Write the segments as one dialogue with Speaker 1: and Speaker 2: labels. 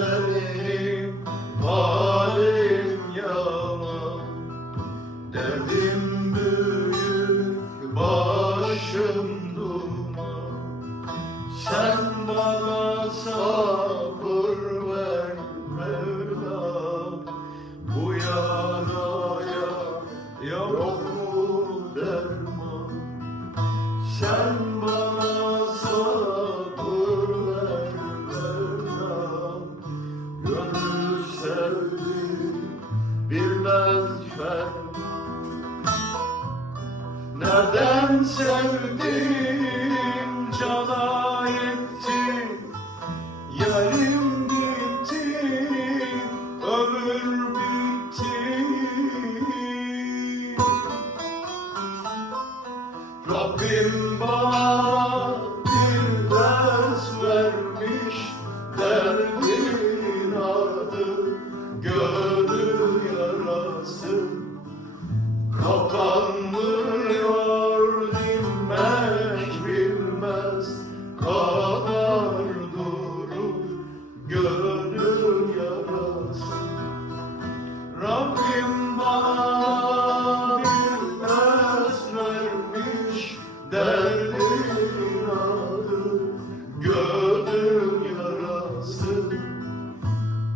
Speaker 1: benim halim yaman Derdim büyük başım duman. Sen bana sabır ver Mevlam. Bu Sen Neden sevdim? Cana yetti Yarım gitti ömür bitti. Rabbim bana bir ders vermiş Derdin adı gönül yarası. Kapanmıyor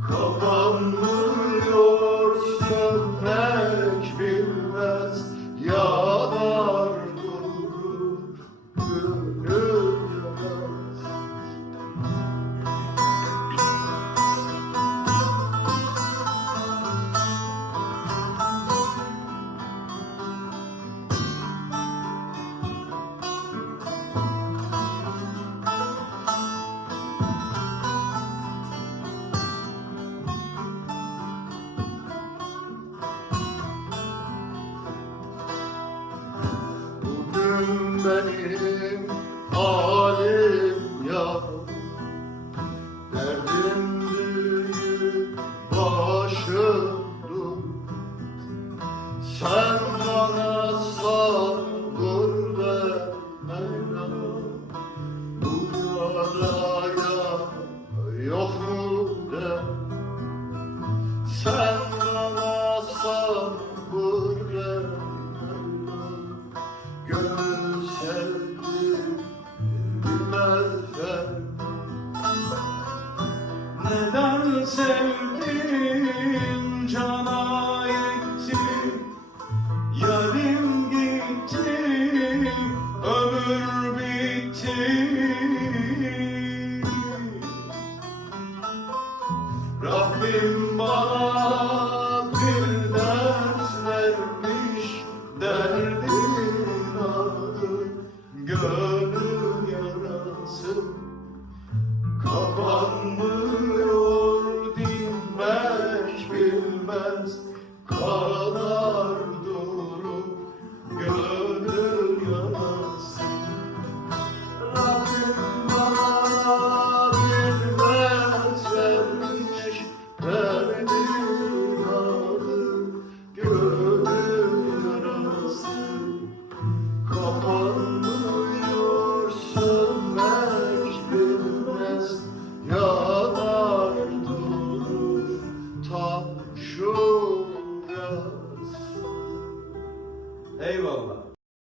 Speaker 1: Kapanmıyor sönmek bilmez. Yanar durur Hare Neden sevdin cana yetti? Yarim gitti ömür bitti. Rabbim bana bir ders vermiş Derdin adı gönül Kapanmıyor dinmek bilmez Kanar